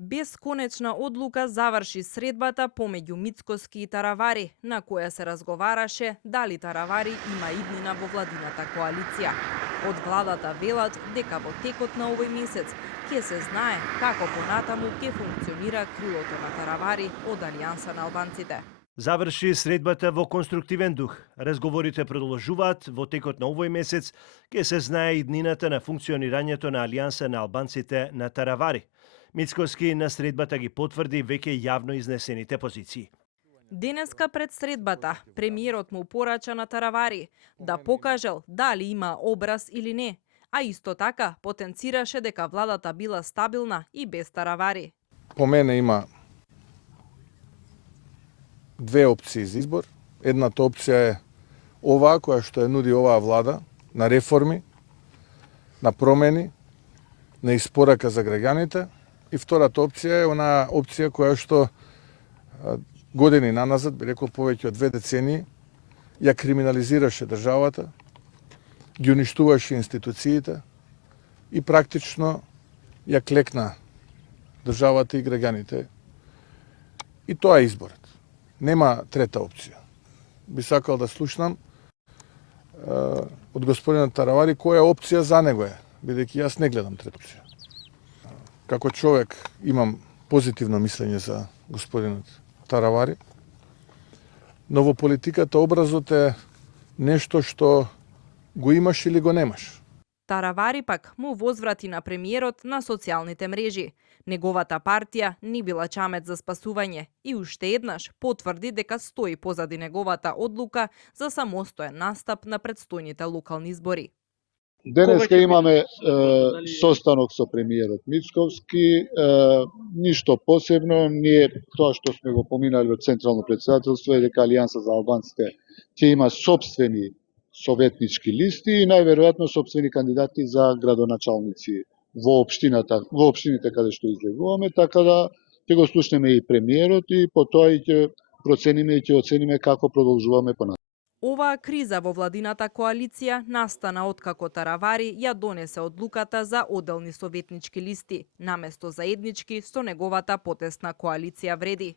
Бесконечна одлука заврши средбата помеѓу Мицкоски и Таравари, на која се разговараше дали Таравари има иднина во владината коалиција. Од владата велат дека во текот на овој месец ќе се знае како понатаму ќе функционира крилото на Таравари од Алијанса на албанците. Заврши средбата во конструктивен дух. Разговорите продолжуваат. Во текот на овој месец ќе се знае иднината на функционирањето на Алијанса на албанците на Таравари. Мицкоски на средбата ги потврди веќе јавно изнесените позиции. Денеска пред средбата, премиерот му порача на Таравари да покажел дали има образ или не, а исто така потенцираше дека владата била стабилна и без Таравари. По мене има две опции за избор. Едната опција е оваа која што ја нуди оваа влада, на реформи, на промени, на испорака за граѓаните. И втората опција е онаа опција која што години наназад, би рекол повеќе од 2 децении, ја криминализираше државата, ги уништуваше институциите и практично ја клекна државата и граѓаните. И тоа е изборот. Нема трета опција. Би сакал да слушнам од господинот Таравари која опција за него е, бидејќи јас не гледам трета опција. Како човек имам позитивно мислење за господинот Таравари, но во политиката образот е нешто што го имаш или го немаш. Таравари пак му возврати на премиерот на социјалните мрежи. Неговата партија не била чамет за спасување и уште еднаш потврди дека стои позади неговата одлука за самостоен настап на предстојните локални избори. Денеска имаме состанок со премиерот Мицковски, ништо посебно, ние тоа што сме го поминали од Централно претседателство е дека Алијанса за албанците ќе има сопствени советнички листи и најверојатно сопствени кандидати за градоначалници во општините каде што излегуваме, така да ќе го слушнеме и премиерот и потоа и ќе процениме и ќе оцениме како продолжуваме понатаму. Оваа криза во владината коалиција настана откако Таравари ја донесе одлуката за одделни советнички листи, наместо заеднички со неговата потесна коалиција вреди.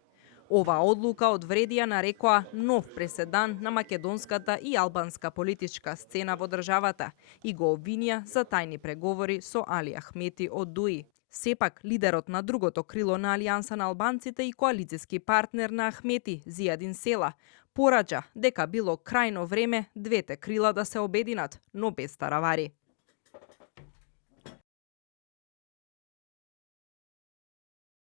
Оваа одлука одвреди ја нарекоа нов преседан на македонската и албанска политичка сцена во државата и го обвинија за тајни преговори со Али Ахмети од ДУИ. Сепак, лидерот на другото крило на Алијанса на албанците и коалицијски партнер на Ахмети, Зијадин Села, порача дека било крајно време двете крила да се обединат, но без Таравари.